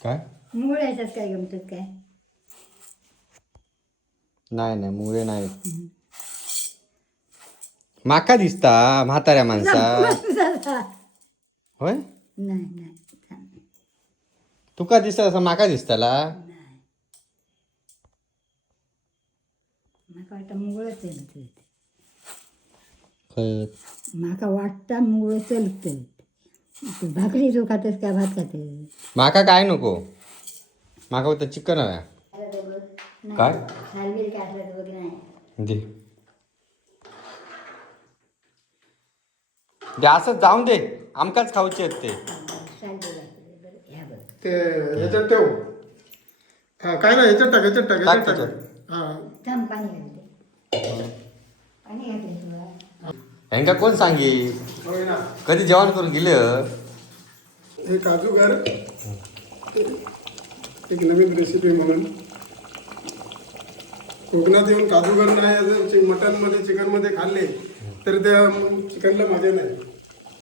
काय मुळे याच्यात काय गमतात काय? नाही मुळे नाही. माका दिसता म्हाताऱ्या माणसा. होय नाही नाही थांब. तुका दिसता असं माका दिसताला. नाही म्हाका वाटतं मुळच चलत. खत म्हाका वाटता मुळ चलत. तू भाकरी जो खातेस काय भात खातेस? माका काय नको. माका होतं चिकन हव्या. काय खालबिल काय असलं तर बघ नाही. दे दे असं जाऊन दे. आमकाच खाऊचे आहेत ते. ह्या बघ ते ह्याच्यात ठेव. हा काय नाही ह्याच्यात टाक ह्याच्यात टाक टाक ह्याच्यात टाक. त्याच्यात. हा थांब पाणी घालते. पाणी घालते तुला. ह्यांका कोण सांगी होय ना. कधी जेवण करून गेलं. हे काजूगर एक नवीन रेसिपी म्हणून कोकणात येऊन काजूगर नाही मटनमध्ये चिकनमध्ये खाल्ले तर त्या चिकनला मजा नाही.